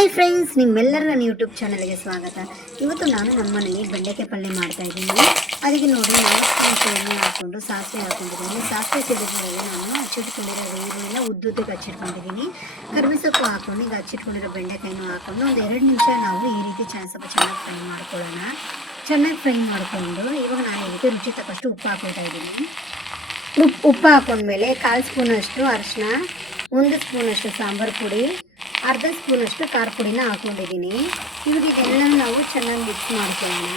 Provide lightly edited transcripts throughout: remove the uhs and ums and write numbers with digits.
Hi friends, ನಿಮ್ಮೆಲ್ಲರ ನನ್ನ YouTube ಚಾನಲ್ಗೆ ಸ್ವಾಗತ. ಇವತ್ತು ನಾನು ನಮ್ಮ ಮನೇಲಿ ಬೆಂಡೆಕಾಯಿ ಪಲ್ಯ ಮಾಡ್ತಾ ಇದ್ದೀನಿ. ಅದಕ್ಕೆ ನೋಡಿ, ಎಣ್ಣೆ ಹಾಕ್ಕೊಂಡು ಸಾಸಿವೆ ಹಾಕೊಂಡಿದ್ದೀನಿ. ಸಾಸಿವೆ ಸಿಡಿದ ಮೇಲೆ ನಾನು ಹಚ್ಚಿಟ್ಕೊಂಡಿರೋ ಈರುಳ್ಳಿನ ಉದ್ದುದ್ದಕ್ಕೆ ಹಚ್ಚಿಟ್ಕೊಂಡಿದ್ದೀನಿ. ಕರಿಬೇವು ಸೊಪ್ಪು ಹಾಕ್ಕೊಂಡು ಈಗ ಹಚ್ಚಿಟ್ಕೊಂಡಿರೋ ಬೆಂಡೆಕಾಯಿನೂ ಹಾಕ್ಕೊಂಡು ಒಂದು 2 ನಿಮಿಷ ನಾವು ಈ ರೀತಿ ಸ್ವಲ್ಪ ಚೆನ್ನಾಗಿ ಫ್ರೈ ಮಾಡ್ಕೊಳ್ಳೋಣ. ಚೆನ್ನಾಗಿ ಫ್ರೈ ಮಾಡಿಕೊಂಡು ಇವಾಗ ನಾನು ಇದಕ್ಕೆ ರುಚಿ ತಕ್ಕಷ್ಟು ಉಪ್ಪು ಹಾಕ್ಕೊಳ್ತಾ ಇದ್ದೀನಿ. ಉಪ್ಪು ಹಾಕೊಂಡ್ಮೇಲೆ 1/4 ಸ್ಪೂನಷ್ಟು ಅರಿಶಿನ, 1 ಸ್ಪೂನಷ್ಟು ಸಾಂಬಾರು ಪುಡಿ, ಅರ್ಧ ಸ್ಪೂನಷ್ಟು ಖಾರ ಪುಡಿನ ಹಾಕ್ಕೊಂಡಿದ್ದೀನಿ. ಇವಾಗ ಇದೆಲ್ಲ ನಾವು ಚೆನ್ನಾಗಿ ಮಿಕ್ಸ್ ಮಾಡ್ಕೊಳ್ಳೋಣ.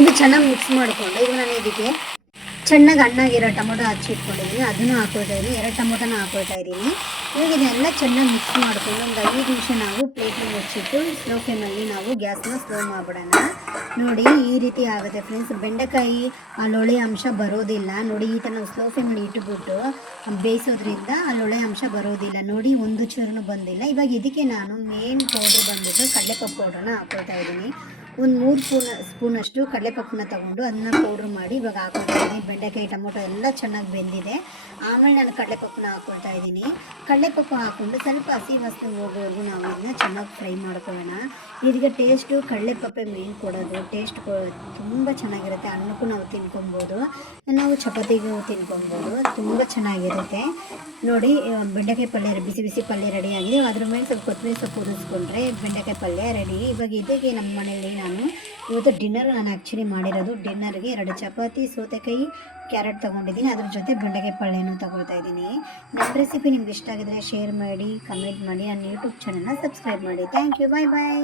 ಇದು ಚೆನ್ನಾಗಿ ಮಿಕ್ಸ್ ಮಾಡಿಕೊಂಡು ಈಗ ನಾನು ಇದಕ್ಕೆ ಚೆನ್ನಾಗಿ ಹಣ್ಣಾಗಿರೋ ಟೊಮೊಟೊ ಹಚ್ಚಿಟ್ಕೊಂಡಿದ್ದೀನಿ, ಅದನ್ನು ಹಾಕ್ಕೊಳ್ತಾ ಇದ್ದೀನಿ. 2 ಟೊಮೊಟೊನ ಹಾಕ್ಕೊಳ್ತಾ ಇದ್ದೀನಿ. ಇವಾಗ ಇದೆಲ್ಲ ಚೆನ್ನಾಗಿ ಮಿಕ್ಸ್ ಮಾಡಿಕೊಂಡು ಒಂದು 5 ನಿಮಿಷ ನಾವು ಪ್ಲೇಟ್ನ ಮುಚ್ಚಿಟ್ಟು ಸ್ಲೋ ಫ್ಲೇಮಲ್ಲಿ ನಾವು ಗ್ಯಾಸ್ನ ಸ್ಲೋ ಮಾಡಿಬಿಡೋಣ. ನೋಡಿ, ಈ ರೀತಿ ಆಗುತ್ತೆ ಫ್ರೆಂಡ್ಸ್. ಬೆಂಡೆಕಾಯಿ ಲೊಳೆ ಅಂಶ ಬರೋದಿಲ್ಲ. ನೋಡಿ, ಈ ಥರ ನಾವು ಸ್ಲೋ ಫ್ಲೇಮಲ್ಲಿ ಇಟ್ಬಿಟ್ಟು ಬೇಯಿಸೋದ್ರಿಂದ ಲೊಳೆ ಅಂಶ ಬರೋದಿಲ್ಲ. ನೋಡಿ, ಒಂದು ಚೂರು ಬಂದಿಲ್ಲ. ಇವಾಗ ಇದಕ್ಕೆ ನಾನು ಮೇನ್ ಪೌಡ್ರ್ ಬಂದುಬಿಟ್ಟು ಕಡಲೆಪಪ್ಪು ಪೌಡ್ರನ್ನ ಹಾಕ್ಕೊಳ್ತಾ ಇದ್ದೀನಿ. ಒಂದು 3 ಸ್ಪೂನಷ್ಟು ಕಡಲೆಪಪ್ಪನ್ನ ತೊಗೊಂಡು ಅದನ್ನ ಪೌಡ್ರ್ ಮಾಡಿ ಇವಾಗ ಹಾಕ್ಕೊಳ್ತಾ ಇದ್ದೀನಿ. ಬೆಂಡೆಕಾಯಿ ಟೊಮೊಟೊ ಎಲ್ಲ ಚೆನ್ನಾಗಿ ಬೆಂದಿದೆ. ಆಮೇಲೆ ನಾನು ಕಡಲೆಪಪ್ಪನ್ನ ಹಾಕ್ಕೊಳ್ತಾ ಇದ್ದೀನಿ. ಕಡಲೆಪಪ್ಪು ಹಾಕ್ಕೊಂಡು ಸ್ವಲ್ಪ ಹಸಿ ವಾಸನೆ ಹೋಗೋವರೆಗೂ ನಾವು ಇದನ್ನ ಚೆನ್ನಾಗಿ ಫ್ರೈ ಮಾಡ್ಕೊಳ್ಳೋಣ. ಇದಕ್ಕೆ ಟೇಸ್ಟು ಕಡಲೆಪಪ್ಪೆ ಮೇನ್ ಕೊಡೋದು. ಟೇಸ್ಟ್ ತುಂಬ ಚೆನ್ನಾಗಿರುತ್ತೆ. ಅನ್ನಕ್ಕೂ ನಾವು ತಿನ್ಕೊಬೋದು, ನಾವು ಚಪಾತಿಗೂ ತಿನ್ಕೊಬೋದು. ತುಂಬ ಚೆನ್ನಾಗಿರುತ್ತೆ. ನೋಡಿ, ಬೆಂಡೆಕಾಯಿ ಪಲ್ಯ ಬಿಸಿ ಬಿಸಿ ಪಲ್ಯ ರೆಡಿಯಾಗಿದೆ. ಅದ್ರ ಮೇಲೆ ಸ್ವಲ್ಪ ಕೊತ್ತಂಬರಿ ಸೊಪ್ಪು ಉರಿಸ್ಕೊಂಡ್ರೆ ಬೆಂಡೆಕಾಯಿ ಪಲ್ಯ ರೆಡಿ. ಇವಾಗ ಇದಕ್ಕೆ ನಮ್ಮ ಮನೆಯಲ್ಲಿ ನಾನು ಇವತ್ತು ಡಿನ್ನರ್ ಆ್ಯಕ್ಚುಲಿ ಮಾಡಿರೋದು. ಡಿನ್ನರ್ಗೆ 2 ಚಪಾತಿ, ಸೌತೆಕಾಯಿ, ಕ್ಯಾರೆಟ್ ತೊಗೊಂಡಿದ್ದೀನಿ. ಅದ್ರ ಜೊತೆ ಬೆಂಡೆಕಾಯಿ ಪಲ್ಯನೂ ತೊಗೊಳ್ತಾ ಇದ್ದೀನಿ. ನನ್ನ ರೆಸಿಪಿ ನಿಮ್ಗೆ ಇಷ್ಟ ಆಗಿದ್ರೆ ಶೇರ್ ಮಾಡಿ, ಕಮೆಂಟ್ ಮಾಡಿ, ನನ್ನ ಯೂಟ್ಯೂಬ್ ಚಾನಲ್ನ ಸಬ್ಸ್ಕ್ರೈಬ್ ಮಾಡಿ. Thank you. Bye bye.